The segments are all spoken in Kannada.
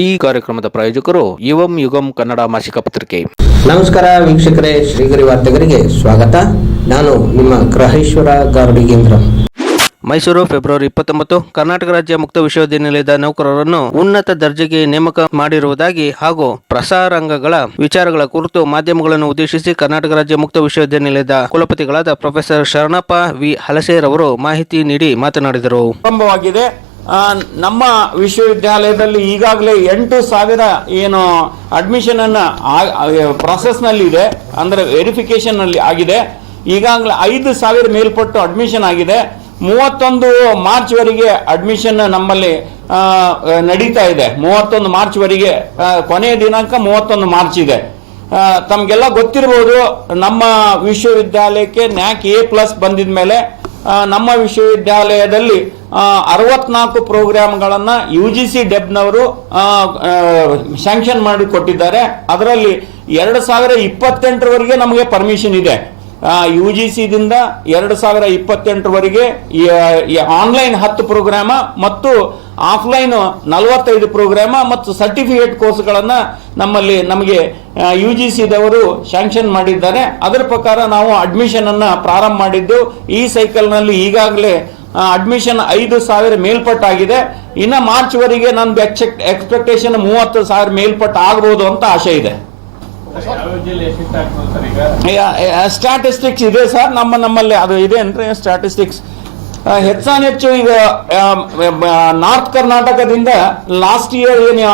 ಈ ಕಾರ್ಯಕ್ರಮದ ಪ್ರಾಯೋಜಕರು ಯುವಂ ಯುಗಂ ಕನ್ನಡ ಮಾಸಿಕ ಪತ್ರಿಕೆ. ನಮಸ್ಕಾರ ವೀಕ್ಷಕರೇ ಶ್ರೀಗರಿ ವಾರ್ತೆಗರಿಗೆ ಸ್ವಾಗತ. ನಾನು ನಿಮ್ಮ ಗ್ರಹೇಶ್ವರ ಗಾರ್ಡಿಗೇಂದ್ರ. ಮೈಸೂರು ಫೆಬ್ರವರಿ ಇಪ್ಪತ್ತೊಂಬತ್ತು ಕರ್ನಾಟಕ ರಾಜ್ಯ ಮುಕ್ತ ವಿಶ್ವವಿದ್ಯಾನಿಲಯದ ನೌಕರರನ್ನು ಉನ್ನತ ದರ್ಜೆಗೆ ನೇಮಕ ಮಾಡಿರುವುದಾಗಿ ಹಾಗೂ ಪ್ರಸಾರಾಂಗಗಳ ವಿಚಾರಗಳ ಕುರಿತು ಮಾಧ್ಯಮಗಳನ್ನು ಉದ್ದೇಶಿಸಿ ಕರ್ನಾಟಕ ರಾಜ್ಯ ಮುಕ್ತ ವಿಶ್ವವಿದ್ಯಾನಿಲಯದ ಕುಲಪತಿಗಳಾದ ಪ್ರೊಫೆಸರ್ ಶರಣಪ್ಪ ವಿ ಹಲಸೇರವರು ಮಾಹಿತಿ ನೀಡಿ ಮಾತನಾಡಿದರು. ನಮ್ಮ ವಿಶ್ವವಿದ್ಯಾಲಯದಲ್ಲಿ ಈಗಾಗಲೇ ಎಂಟು ಸಾವಿರ ಏನು ಇದೆ, ಅಂದ್ರೆ ವೆರಿಫಿಕೇಶನ್ನಲ್ಲಿ ಆಗಿದೆ. ಈಗಾಗಲೇ ಐದು ಸಾವಿರ ಮೇಲ್ಪಟ್ಟು ಅಡ್ಮಿಷನ್ ಆಗಿದೆ. ಮೂವತ್ತೊಂದು ಮಾರ್ಚ್ ವರೆಗೆ ಅಡ್ಮಿಷನ್ ನಮ್ಮಲ್ಲಿ ನಡೀತಾ ಇದೆ. ಮೂವತ್ತೊಂದು ಮಾರ್ಚ್ ವರೆಗೆ ಕೊನೆಯ ದಿನಾಂಕ ಮೂವತ್ತೊಂದು ಮಾರ್ಚ್ ಇದೆ. ತಮಗೆಲ್ಲ ಗೊತ್ತಿರಬಹುದು ನಮ್ಮ ವಿಶ್ವವಿದ್ಯಾಲಯಕ್ಕೆ ನ್ಯಾಕ್ ಎ ಪ್ಲಸ್ ಬಂದಿದ ಮೇಲೆ ನಮ್ಮ ವಿಶ್ವವಿದ್ಯಾಲಯದಲ್ಲಿ ಅರವತ್ನಾಲ್ಕು ಪ್ರೋಗ್ರಾಮ್ಗಳನ್ನು ಯು ಜಿ ಸಿ ಡೆಬ್ನವರು ಸ್ಯಾಂಕ್ಷನ್ ಮಾಡಿ ಕೊಟ್ಟಿದ್ದಾರೆ. ಅದರಲ್ಲಿ ಎರಡು ಸಾವಿರ ಇಪ್ಪತ್ತೆಂಟರವರೆಗೆ ನಮಗೆ ಪರ್ಮಿಷನ್ ಇದೆ. ಯು ಜಿ ಸಿದಿಂದ ಎರಡು ಸಾವಿರ ಇಪ್ಪತ್ತೆಂಟರವರೆಗೆ ಆನ್ಲೈನ್ ಹತ್ತು ಪ್ರೋಗ್ರಾಮ ಮತ್ತು ಆಫ್ಲೈನ್ ನಲವತ್ತೈದು ಪ್ರೋಗ್ರಾಮ ಮತ್ತು ಸರ್ಟಿಫಿಕೇಟ್ ಕೋರ್ಸ್ಗಳನ್ನು ನಮ್ಮಲ್ಲಿ, ನಮಗೆ ಯು ಜಿ ಸಿದವರು ಶಾಂಕ್ಷನ್ ಮಾಡಿದ್ದಾರೆ. ಅದರ ಪ್ರಕಾರ ನಾವು ಅಡ್ಮಿಷನ್ ಅನ್ನ ಪ್ರಾರಂಭ ಮಾಡಿದ್ದು, ಈ ಸೈಕಲ್ನಲ್ಲಿ ಈಗಾಗಲೇ ಅಡ್ಮಿಷನ್ ಐದು ಸಾವಿರ ಮೇಲ್ಪಟ್ಟಾಗಿದೆ. ಇನ್ನು ಮಾರ್ಚ್ವರೆಗೆ ವರೆಗೆ ಎಕ್ಸೆಕ್ಟ್ ಎಕ್ಸ್ಪೆಕ್ಟೇಷನ್ ಮೂವತ್ತು ಸಾವಿರ ಮೇಲ್ಪಟ್ಟು ಆಗ್ಬೋದು ಅಂತ ಆಶೆ ಇದೆ. ಸ್ಟ್ಯಾಟಿಸ್ಟಿಕ್ಸ್ ಇದೆ ಸರ್. ನಮ್ಮ ನಮ್ಮಲ್ಲಿ ಅದು ಇದೆ ಅಂದ್ರೆ ಸ್ಟ್ಯಾಟಿಸ್ಟಿಕ್ಸ್ ಹೆಚ್ಚಾನೆಚ್ಚು ಈಗ ನಾರ್ತ್ ಕರ್ನಾಟಕದಿಂದ ಲಾಸ್ಟ್ ಇಯರ್ ಏನು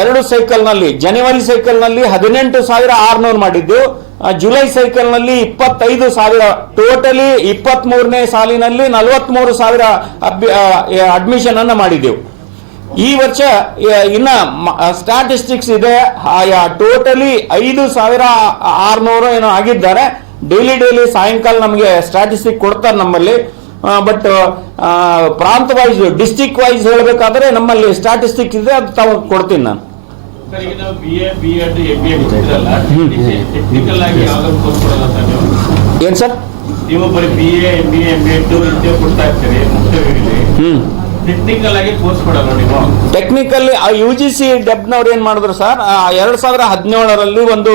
ಎರಡು ಸೈಕಲ್ನಲ್ಲಿ ಜನವರಿ ಸೈಕಲ್ನಲ್ಲಿ ಹದಿನೆಂಟು ಸಾವಿರ ಆರ್ನೂರು ಮಾಡಿದ್ದು. ಜುಲೈ ಸೈಕಲ್ನಲ್ಲಿ ಇಪ್ಪತ್ತೈದು ಸಾವಿರ ಟೋಟಲಿ ಇಪ್ಪತ್ತ್ ಮೂರನೇ ಸಾಲಿನಲ್ಲಿ ನಲವತ್ಮೂರು ಸಾವಿರ ಅಡ್ಮಿಷನ್ ಅನ್ನು ಮಾಡಿದ್ದೆವು. ಈ ವರ್ಷ ಇನ್ನ ಸ್ಟಾಟಿಸ್ಟಿಕ್ಸ್ ಇದೆ. ಟೋಟಲಿ ಐದು ಸಾವಿರ ಆರ್ನೂರು ಏನೋ ಆಗಿದ್ದಾರೆ. ಡೈಲಿ ಡೈಲಿ ಸಾಯಂಕಾಲ ನಮಗೆ ಸ್ಟಾಟಿಸ್ಟಿಕ್ ಕೊಡ್ತಾರೆ ನಮ್ಮಲ್ಲಿ. ಬಟ್ ಪ್ರಾಂತ ವೈಸ್ ಡಿಸ್ಟಿಕ್ ವೈಸ್ ಹೇಳಬೇಕಾದ್ರೆ ನಮ್ಮಲ್ಲಿ ಸ್ಟಾಟಿಸ್ಟಿಕ್ ಇದೆ ಅದು ತಾವು ಕೊಡ್ತೀನಿ ನಾನು. ಬಿ ಬಿ ಎಡ್ ಬಿ ಏನ್ ಸರ್? ನೀವು ಬರೀ B A M B A M Ed ಇದೇ ಕೊಡ್ತಾ ಇರ್ತೀರಿ ಟೆಕ್ನಿಕಲ್ ನೀವು. ಟೆಕ್ನಿಕಲಿ ಯು ಜಿ ಸಿ ಡೆಬ್ನವ್ರು ಏನ್ ಮಾಡಿದ್ರು ಸರ್? ಎರಡ್ ಸಾವಿರ ಹದಿನೇಳರಲ್ಲಿ ಒಂದು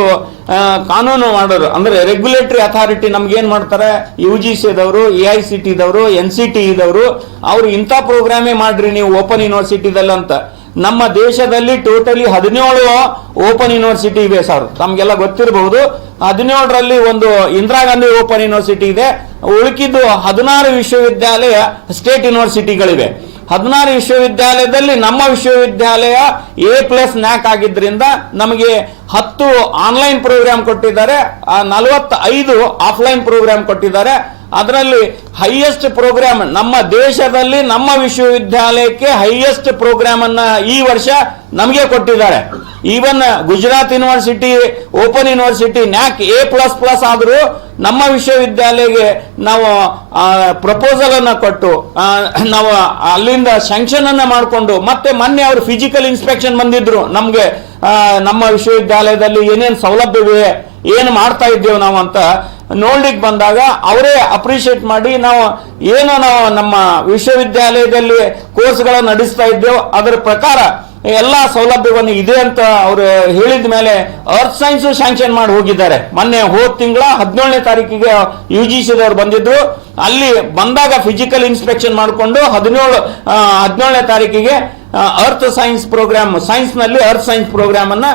ಕಾನೂನು ಮಾಡೋರು ಅಂದ್ರೆ ರೆಗ್ಯುಲೇಟರಿ ಅಥಾರಿಟಿ ನಮ್ಗೆ ಏನ್ ಮಾಡ್ತಾರೆ? ಯು ಜಿ ಸಿ ದವರು ಎ ಐ ಸಿ ಟಿ ದವರು ಎನ್ ಸಿ ಟಿ ಇದವರು ಅವ್ರು ಇಂಥ ಪ್ರೋಗ್ರಾಮೇ ಮಾಡ್ರಿ ನೀವು ಓಪನ್ ಯೂನಿವರ್ಸಿಟಿದಲ್ಲಿ ಅಂತ. ನಮ್ಮ ದೇಶದಲ್ಲಿ ಟೋಟಲಿ ಹದಿನೇಳು ಓಪನ್ ಯೂನಿವರ್ಸಿಟಿ ಇವೆ ಸರ್. ತಮ್ಗೆಲ್ಲ ಗೊತ್ತಿರಬಹುದು. ಹದಿನೇಳರಲ್ಲಿ ಒಂದು ಇಂದಿರಾ ಗಾಂಧಿ ಓಪನ್ ಯೂನಿವರ್ಸಿಟಿ ಇದೆ. ಉಳುಕಿದ್ದು ಹದಿನಾರು ವಿಶ್ವವಿದ್ಯಾಲಯ ಸ್ಟೇಟ್ ಯೂನಿವರ್ಸಿಟಿಗಳಿವೆ ಹದಿನಾರು ವಿಶ್ವವಿದ್ಯಾಲಯದಲ್ಲಿ ನಮ್ಮ ವಿಶ್ವವಿದ್ಯಾಲಯ ಎ ಪ್ಲಸ್ ನ್ಯಾಕ್ ಆಗಿದ್ದರಿಂದ ನಮಗೆ ಹತ್ತು ಆನ್ಲೈನ್ ಪ್ರೋಗ್ರಾಮ್ ಕೊಟ್ಟಿದ್ದಾರೆ ನಲವತ್ತೈದು ಆಫ್ಲೈನ್ ಪ್ರೋಗ್ರಾಮ್ ಕೊಟ್ಟಿದ್ದಾರೆ. ಅದರಲ್ಲಿ ಹೈಯೆಸ್ಟ್ ಪ್ರೋಗ್ರಾಮ್ ನಮ್ಮ ದೇಶದಲ್ಲಿ ನಮ್ಮ ವಿಶ್ವವಿದ್ಯಾಲಯಕ್ಕೆ ಹೈಯೆಸ್ಟ್ ಪ್ರೋಗ್ರಾಮ್ ಅನ್ನ ಈ ವರ್ಷ ನಮಗೆ ಕೊಟ್ಟಿದ್ದಾರೆ. Even Gujarat university open university NAAC A plus plus ಆದರೂ ನಮ್ಮ ವಿಶ್ವವಿದ್ಯಾಲಯಕ್ಕೆ ನಾವು ಪ್ರಪೋಸಲ್ ಅನ್ನ ಕೊಟ್ಟು ನಾವು ಅಲ್ಲಿಂದ ಸ್ಯಾಂಕ್ಷನ್ ಅನ್ನ ಮಾಡಿಕೊಂಡು, ಮತ್ತೆ ಮೊನ್ನೆ ಅವರು ಫಿಸಿಕಲ್ ಇನ್ಸ್ಪೆಕ್ಷನ್ ಬಂದಿದ್ರು. ನಮ್ಗೆ ನಮ್ಮ ವಿಶ್ವವಿದ್ಯಾಲಯದಲ್ಲಿ ಏನೇನು ಸೌಲಭ್ಯವಿದೆ ಏನು ಮಾಡ್ತಾ ಇದ್ದೇವೆ ನಾವು ಅಂತ ನೋಡ್ಲಿಕ್ಕೆ ಬಂದಾಗ ಅವರೇ ಅಪ್ರಿಷಿಯೇಟ್ ಮಾಡಿ ನಾವು ಏನು ನಾವು ನಮ್ಮ ವಿಶ್ವವಿದ್ಯಾಲಯದಲ್ಲಿ ಕೋರ್ಸ್ಗಳನ್ನು ನಡೆಸ್ತಾ ಇದ್ದೇವೆ ಅದರ ಪ್ರಕಾರ ಎಲ್ಲ ಸೌಲಭ್ಯವನ್ನು ಇದೆ ಅಂತ ಅವರು ಹೇಳಿದ ಮೇಲೆ ಅರ್ಥ್ ಸೈನ್ಸ್ ಸ್ಯಾಂಕ್ಷನ್ ಮಾಡಿ ಹೋಗಿದ್ದಾರೆ. ಮೊನ್ನೆ ಹೋದ ತಿಂಗಳ ಹದಿನೇಳನೇ ತಾರೀಕಿಗೆ ಯು ಜಿ ಸಿದವರು ಬಂದಿದ್ರು. ಅಲ್ಲಿ ಬಂದಾಗ ಫಿಸಿಕಲ್ ಇನ್ಸ್ಪೆಕ್ಷನ್ ಮಾಡಿಕೊಂಡು ಹದಿನೇಳು ಹದಿನೇಳನೇ ತಾರೀಕಿಗೆ ಅರ್ಥ್ ಸೈನ್ಸ್ ಪ್ರೋಗ್ರಾಮ್ ಸೈನ್ಸ್ನಲ್ಲಿ ಅರ್ತ್ ಸೈನ್ಸ್ ಪ್ರೋಗ್ರಾಮ್ ಅನ್ನ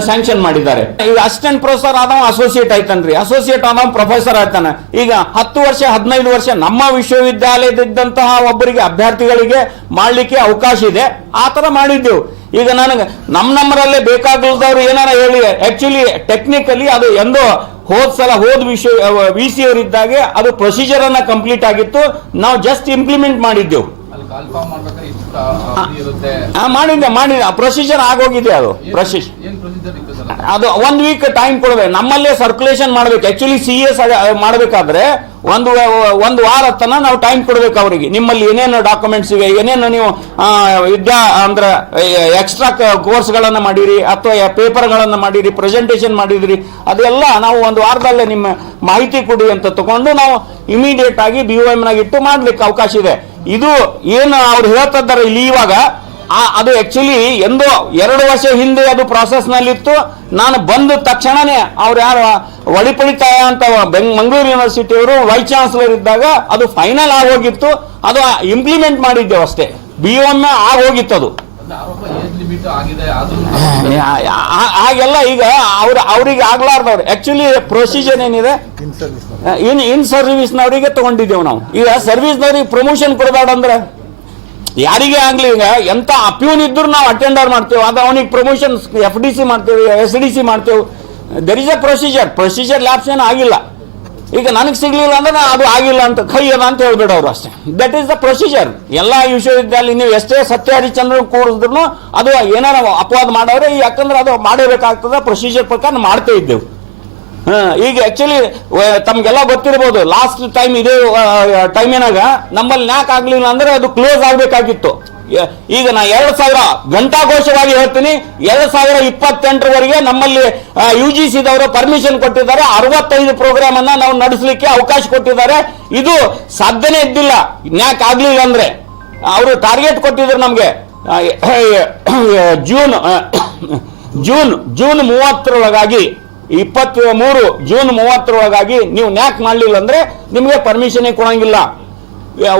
ಸ್ಯಾಂಕ್ಷನ್ ಮಾಡಿದ್ದಾರೆ. ಈಗ ಅಸಿಸ್ಟೆಂಟ್ ಪ್ರೊಫೆಸರ್ ಆದವ ಅಸೋಸಿಯೇಟ್ ಆಯ್ತಾನ್ರಿ. ಅಸೋಸಿಯೇಟ್ ಆದವ ಪ್ರೊಫೆಸರ್ ಆಯ್ತಾನ. ಈಗ ಹತ್ತು ವರ್ಷ, ಹದಿನೈದು ವರ್ಷ ನಮ್ಮ ವಿಶ್ವವಿದ್ಯಾಲಯದಿದ್ದಂತಹ ಒಬ್ಬರಿಗೆ ಅಭ್ಯರ್ಥಿಗಳಿಗೆ ಮಾಡಲಿಕ್ಕೆ ಅವಕಾಶ ಇದೆ. ಆ ತರ ಮಾಡಿದ್ದೆವು. ಈಗ ನನಗೆ ನಮ್ಮ ನಮ್ಮರಲ್ಲೇ ಬೇಕಾಗಲ್ದವ್ರು ಏನಾರ ಹೇಳಿ ಆಕ್ಚುಲಿ ಟೆಕ್ನಿಕಲಿ ಅದು ಎಂದೋ ಹೋದ್ ಸಲ ಹೋದ್ ವಿಶ್ವ ವಿ ಸಿ ಅವರಿದ್ದಾಗೆ ಅದು ಪ್ರೊಸೀಜರ್ ಅನ್ನ ಕಂಪ್ಲೀಟ್ ಆಗಿತ್ತು. ನಾವು ಜಸ್ಟ್ ಇಂಪ್ಲಿಮೆಂಟ್ ಮಾಡಿದ್ದೆವು. ಆ, ಮಾಡಿದ್ದೆ ಮಾಡಿದ್ದೆ ಪ್ರೊಸೀಜರ್ ಆಗೋಗಿದೆ ಅದು ಪ್ರೊಸೀಜರ್ ಅದು? ಒಂದು ವೀಕ್ ಟೈಮ್ ಕೊಡಬೇಕು ನಮ್ಮಲ್ಲೇ ಸರ್ಕ್ಯುಲೇಷನ್ ಮಾಡ್ಬೇಕು. ಆಕ್ಚುಲಿ ಸಿ ಎಸ್ ಮಾಡಬೇಕಾದ್ರೆ ಒಂದು ಒಂದು ವಾರ ತನ ನಾವು ಟೈಮ್ ಕೊಡ್ಬೇಕು ಅವರಿಗೆ. ನಿಮ್ಮಲ್ಲಿ ಏನೇನು ಡಾಕ್ಯುಮೆಂಟ್ಸ್ ಇವೆ ಏನೇನು ನೀವು ಆ, ವಿದ್ಯಾ ಅಂದ್ರೆ ಎಕ್ಸ್ಟ್ರಾ ಕೋರ್ಸ್ಗಳನ್ನ ಮಾಡಿರಿ ಅಥವಾ ಪೇಪರ್ಗಳನ್ನು ಮಾಡಿರಿ ಪ್ರೆಸೆಂಟೇಷನ್ ಮಾಡಿದ್ರಿ ಅದೆಲ್ಲ ನಾವು ಒಂದು ವಾರದಲ್ಲೇ ನಿಮ್ಮ ಮಾಹಿತಿ ಕೊಡಿ ಅಂತ ತಗೊಂಡು ನಾವು ಇಮಿಡಿಯೇಟ್ ಆಗಿ ಬಿ ನಾಗ ಇಟ್ಟು ಮಾಡ್ಲಿಕ್ಕೆ ಅವಕಾಶ ಇದೆ. ಇದು ಏನು ಅವ್ರು ಹೇಳ್ತಾ ಇದ್ದಾರೆ ಇಲ್ಲಿ ಇವಾಗ ಆ- ಅದು ಆಕ್ಚುಲಿ ಎಂದೋ ಎರಡು ವರ್ಷ ಹಿಂದೆ ಅದು ಪ್ರಾಸೆಸ್ ನಲ್ಲಿತ್ತು. ನಾನು ಬಂದ ತಕ್ಷಣನೇ ಅವ್ರು ಯಾರು ಒಳಿಪಳಿತಾಯ ಅಂತ ಬೆಂಗ್ ಮಂಗಳೂರು ಯೂನಿವರ್ಸಿಟಿ ಅವರು ವೈಸ್ ಚಾನ್ಸಲರ್ ಇದ್ದಾಗ ಅದು ಫೈನಲ್ ಆಗೋಗಿತ್ತು. ಅದು ಇಂಪ್ಲಿಮೆಂಟ್ ಮಾಡಿದ್ದೆವು ಅಷ್ಟೇ. ಬಿ ಒಮ್ಮೆ ಆಗೋಗಿತ್ತು ಅದು. ಅಂದ್ರೆ ಆರೋಪ ಏಜ್ ಲಿಮಿಟ್ ಆಗಿದೆ ಅದು ಆ- ಆ- ಹಾಗೆಲ್ಲ ಈಗ ಅವ್ರ ಅವ್ರಿಗೆ ಆಗ್ಲಾರ್ದವ್ರು. ಆಕ್ಚುಲಿ ಪ್ರೊಸೀಜರ್ ಏನಿದೆ? ಇನ್ ಇನ್ ಸರ್ವಿಸ್ನವರಿಗೆ ತಗೊಂಡಿದ್ದೇವೆ ನಾವು. ಈಗ ಸರ್ವಿಸ್ನವ್ರಿಗೆ ಪ್ರಮೋಷನ್ ಕೊಡಬೇಡ ಅಂದ್ರೆ ಯಾರಿಗೆ ಆಗ್ಲಿ ಈಗ ಎಂತ ಅಪ್ಯೂನ್ ಇದ್ರು ನಾವು ಅಟೆಂಡರ್ ಮಾಡ್ತೇವೆ. ಅದು ಅವನಿಗೆ ಪ್ರಮೋಷನ್ ಎಫ್ ಡಿ ಸಿ ಮಾಡ್ತೇವೆ ಎಸ್ ಡಿ ಸಿ ಮಾಡ್ತೇವೆ. There is a procedure procedure lapse ಏನು ಆಗಿಲ್ಲ. ಈಗ ನನಗೆ ಸಿಗ್ಲಿಲ್ಲ ಅಂದ್ರೆ ಅದು ಆಗಿಲ್ಲ ಅಂತ ಕೈ ಅದ ಅಂತ ಹೇಳ್ಬಿಡೋರು ಅಷ್ಟೇ. ದಟ್ ಈಸ್ ದ ಪ್ರೊಸೀಜರ್ ಎಲ್ಲ ವಿಶ್ವವಿದ್ಯಾಲಯ ನೀವು ಎಷ್ಟೇ ಸತ್ಯ ಹರಿಚಂದ್ರ ಕೂಡಿದ್ರು ಅದು ಏನಾರ ಅಪವಾದ ಮಾಡೋರೆ, ಯಾಕಂದ್ರೆ ಅದು ಮಾಡಬೇಕಾಗ್ತದ. ಪ್ರೊಸೀಜರ್ ಪ್ರಕಾರ ಮಾಡ್ತಾ ಇದ್ದೆವು. ಈಗ ಆಕ್ಚುಲಿ ತಮ್ಗೆಲ್ಲ ಗೊತ್ತಿರ್ಬೋದು ಲಾಸ್ಟ್ ಟೈಮ್ ಇದೇ ಟೈಮಿನಾಗ ನಮ್ಮಲ್ಲಿ ನ್ಯಾಕ್ ಆಗ್ಲಿಲ್ಲ ಅಂದ್ರೆ ಅದು ಕ್ಲೋಸ್ ಆಗ್ಬೇಕಾಗಿತ್ತು. ಈಗ ನಾ ಎರಡ್ ಸಾವಿರ ಘಂಟಾಘೋಷವಾಗಿ ಹೇಳ್ತೀನಿ, ಎರಡ್ ಸಾವಿರ ಇಪ್ಪತ್ತೆಂಟರವರೆಗೆ ನಮ್ಮಲ್ಲಿ ಯು ಜಿ ಸಿದವರು ಪರ್ಮಿಷನ್ ಕೊಟ್ಟಿದ್ದಾರೆ, ಅರವತ್ತೈದು ಪ್ರೋಗ್ರಾಮ್ ಅನ್ನ ನಾವು ನಡೆಸಲಿಕ್ಕೆ ಅವಕಾಶ ಕೊಟ್ಟಿದ್ದಾರೆ. ಇದು ಸಾಧ್ಯನೇ ಇದ್ದಿಲ್ಲ ನ್ಯಾಕ್ ಆಗ್ಲಿಲ್ಲ ಅಂದ್ರೆ. ಅವರು ಟಾರ್ಗೆಟ್ ಕೊಟ್ಟಿದ್ರು ನಮ್ಗೆ. ಜೂನ್ ಜೂನ್ ಜೂನ್ ಮೂವತ್ತರೊಳಗಾಗಿ ಇಪ್ಪತ್ತ್, ಮೂರು, ಜೂನ್ ಮೂವತ್ತರೊಳಗಾಗಿ ನೀವು ನ್ಯಾಕ್ ಮಾಡಲಿಲ್ಲ ಅಂದ್ರೆ ನಿಮಗೆ ಪರ್ಮಿಷನ್ ಕೊಡಂಗಿಲ್ಲ.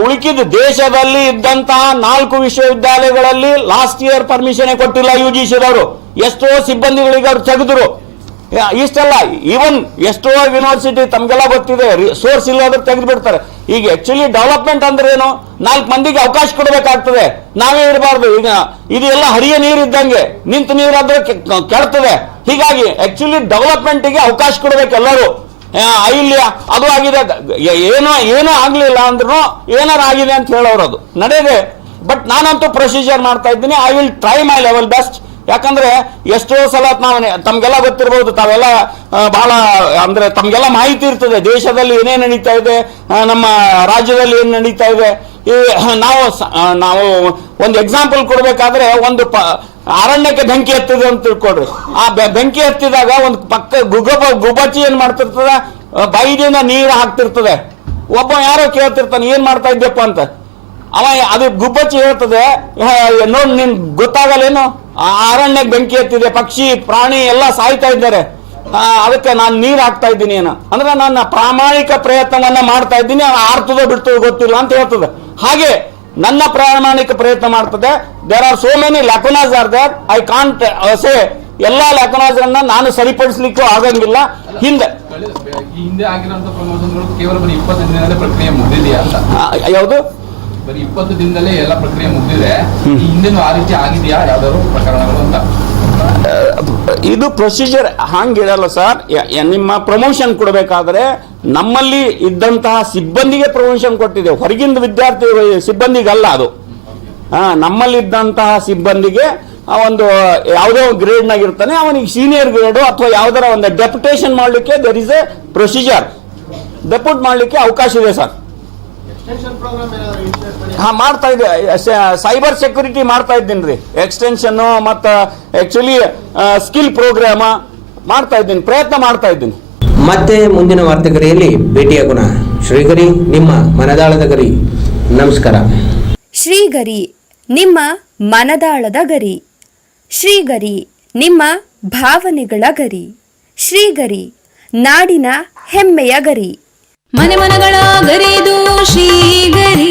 ಉಳಿಕಿದ ದೇಶದಲ್ಲಿ ಇದ್ದಂತಹ ನಾಲ್ಕು ವಿಶ್ವವಿದ್ಯಾಲಯಗಳಲ್ಲಿ ಲಾಸ್ಟ್ ಇಯರ್ ಪರ್ಮಿಷನ್ ಕೊಟ್ಟಿಲ್ಲ ಯು ಜಿ ಸಿದವರು ಎಷ್ಟೋ ಸಿಬ್ಬಂದಿಗಳಿಗೆ ಅವರು ತೆಗೆದ್ರು. ಇಷ್ಟೆಲ್ಲ. ಈವನ್ ಎಷ್ಟೋ ಯೂನಿವರ್ಸಿಟಿ ತಮಗೆಲ್ಲ ಗೊತ್ತಿದೆ ಸೋರ್ಸ್ ಇಲ್ಲಾದ್ರೆ ತೆಗೆದು ಬಿಡ್ತಾರೆ ಈಗ ಆಕ್ಚುಲಿ ಡೆವಲಪ್ಮೆಂಟ್ ಅಂದ್ರೆ ಏನು ನಾಲ್ಕು ಮಂದಿಗೆ ಅವಕಾಶ ಕೊಡಬೇಕಾಗ್ತದೆ. ನಾವೇ ಇರಬಾರ್ದು. ಈಗ ಇದೆಲ್ಲ ಹರಿಯ ನೀರು ಇದ್ದಂಗೆ ನಿಂತು ನೀರಾದ್ರೆ ಕೆಡ್ತದೆ. ಹೀಗಾಗಿ ಆಕ್ಚುಲಿ ಡೆವಲಪ್ಮೆಂಟ್ಗೆ ಅವಕಾಶ ಕೊಡಬೇಕು ಎಲ್ಲರೂ. ಇಲ್ಲಿ ಅದು ಆಗಿದೆ. ಏನೋ ಏನೋ ಆಗ್ಲಿಲ್ಲ ಅಂದ್ರೂ ಏನಾರು ಆಗಿದೆ ಅಂತ ಹೇಳೋರು ಅದು ನಡೆಯದೆ. ಬಟ್ ನಾನಂತೂ ಪ್ರೊಸೀಜರ್ ಮಾಡ್ತಾ ಇದ್ದೀನಿ. I will try my level best ಯಾಕಂದ್ರೆ ಎಷ್ಟೋ ಸಲ ನಾವು ತಮಗೆಲ್ಲ ಗೊತ್ತಿರಬಹುದು ತಾವೆಲ್ಲ ಬಹಳ, ಅಂದ್ರೆ ತಮಗೆಲ್ಲ ಮಾಹಿತಿ ಇರ್ತದೆ. ದೇಶದಲ್ಲಿ ಏನೇನು ನಡೀತಾ ಇದೆ ನಮ್ಮ ರಾಜ್ಯದಲ್ಲಿ ಏನು ನಡೀತಾ ಇದೆ. ಈ, ನಾವು ನಾವು ಒಂದು ಎಕ್ಸಾಂಪಲ್ ಕೊಡಬೇಕಾದ್ರೆ ಒಂದು ಪ, ಅರಣ್ಯಕ್ಕೆ ಬೆಂಕಿ ಹತ್ತಿದೆ ಅಂತ ತಿಳ್ಕೊಡ್ರಿ ಆ ಬೆಂಕಿ ಹತ್ತಿದಾಗ ಒಂದು ಪಕ್ಕ ಗುಗಬ ಗುಬ್ಬಚ್ಚಿ ಏನ್ ಮಾಡ್ತಿರ್ತದ? ಬೈದಿಂದ ನೀರು ಹಾಕ್ತಿರ್ತದೆ. ಒಬ್ಬ ಯಾರೋ ಕೇಳ್ತಿರ್ತಾನೆ, ಏನ್ ಮಾಡ್ತಾ ಇದ್ದಪ್ಪ ಅಂತ. ಅವ, ಅದು ಗುಬ್ಬಚ್ಚಿ ಹೇಳ್ತದೆ ನೋಡ್ ನಿನ್ ಗೊತ್ತಾಗಲ್ಲೇನು? ಆ ಅರಣ್ಯಕ್ಕೆ ಬೆಂಕಿ ಎತ್ತಿದೆ ಪಕ್ಷಿ ಪ್ರಾಣಿ ಎಲ್ಲ ಸಾಯ್ತಾ ಇದ್ದಾರೆ. ಅದಕ್ಕೆ ನಾನು ನೀರು ಹಾಕ್ತಾ ಇದ್ದೀನಿ ಏನೋ? ಅಂದ್ರೆ ನನ್ನ ಪ್ರಾಮಾಣಿಕ ಪ್ರಯತ್ನವನ್ನ ಮಾಡ್ತಾ ಇದ್ದೀನಿ ಆರ್ತದ ಬಿಡ್ತದೋ ಗೊತ್ತಿಲ್ಲ ಅಂತ ಹೇಳ್ತದೆ. ಹಾಗೆ ನನ್ನ ಪ್ರಾಮಾಣಿಕ ಪ್ರಯತ್ನ ಮಾಡ್ತದೆ. There are so many lacunas are there I can't say ಎಲ್ಲಾ ಅನ್ನ ನಾನು ಸರಿಪಡಿಸ್ಲಿಕ್ಕೂ ಆಗಂಗಿಲ್ಲ. ಹಿಂದೆ ಯಾವುದು? ಬರೀ ಇಪ್ಪತ್ತು ದಿನದಲ್ಲೇ ಎಲ್ಲ ಪ್ರಕ್ರಿಯೆ ಮುಗಿದಿದೆ. ಹಿಂದಿನ ಆ ರೀತಿ ಆಗಿದೆಯಾ? ಯಾವ್ದಾದ್ರು ಪ್ರಕರಣಗಳು ಅಂತ. ಇದು ಪ್ರೊಸೀಜರ್ ಹಂಗಿರಲ್ಲ ಸರ್. ನಿಮ್ಮ ಪ್ರಮೋಷನ್ ಕೊಡಬೇಕಾದ್ರೆ ನಮ್ಮಲ್ಲಿ ಇದ್ದಂತಹ ಸಿಬ್ಬಂದಿಗೆ ಪ್ರಮೋಷನ್ ಕೊಟ್ಟಿದೆ. ಹೊರಗಿಂದ ವಿದ್ಯಾರ್ಥಿ ಸಿಬ್ಬಂದಿಗಲ್ಲ ಅದು. ಆ, ನಮ್ಮಲ್ಲಿದ್ದಂತಹ ಸಿಬ್ಬಂದಿಗೆ ಆ ಒಂದು ಯಾವುದೋ ಗ್ರೇಡ್ನಾಗ ಇರ್ತಾನೆ. ಅವನಿಗೆ ಸೀನಿಯರ್ ಗ್ರೇಡು ಅಥವಾ ಯಾವ್ದಾರ ಒಂದು ಡೆಪ್ಯುಟೇಷನ್ ಮಾಡಲಿಕ್ಕೆ there is a procedure depute ಮಾಡಲಿಕ್ಕೆ ಅವಕಾಶ ಇದೆ ಸರ್. ಹಾ ಮಾಡ್ತಾ ಇದ್ದೆ. ಸೈಬರ್ ಸೆಕ್ಯೂರಿಟಿ ಮಾಡ್ತಾ ಇದ್ದೀನಿ ರೀ. ಎಕ್ಸ್ಟೆನ್ಷನ್ ಮತ್ತು ಆಕ್ಚುಲಿ ಸ್ಕಿಲ್ ಪ್ರೋಗ್ರಾಮ ಮಾಡ್ತಾ ಇದ್ದೀನಿ. ಪ್ರಯತ್ನ ಮಾಡ್ತಾ ಇದ್ದೀನಿ. ಮತ್ತೆ ಮುಂದಿನ ವಾರ್ತೆಗರಿಯಲ್ಲಿ ಭೇಟಿಯಾಗೋಣ. ಶ್ರೀಗರಿ ನಿಮ್ಮ ಮನದಾಳದ ಗರಿ. ನಮಸ್ಕಾರ. ಶ್ರೀಗರಿ ನಿಮ್ಮ ಮನದಾಳದ ಗರಿ. ಶ್ರೀಗರಿ ನಿಮ್ಮ ಭಾವನೆಗಳ ಗರಿ. ಶ್ರೀಗರಿ ನಾಡಿನ ಹೆಮ್ಮೆಯ ಗರಿ. ಮನೆ ಮನಗಳ ಗರಿದು ಶ್ರೀಗರಿ.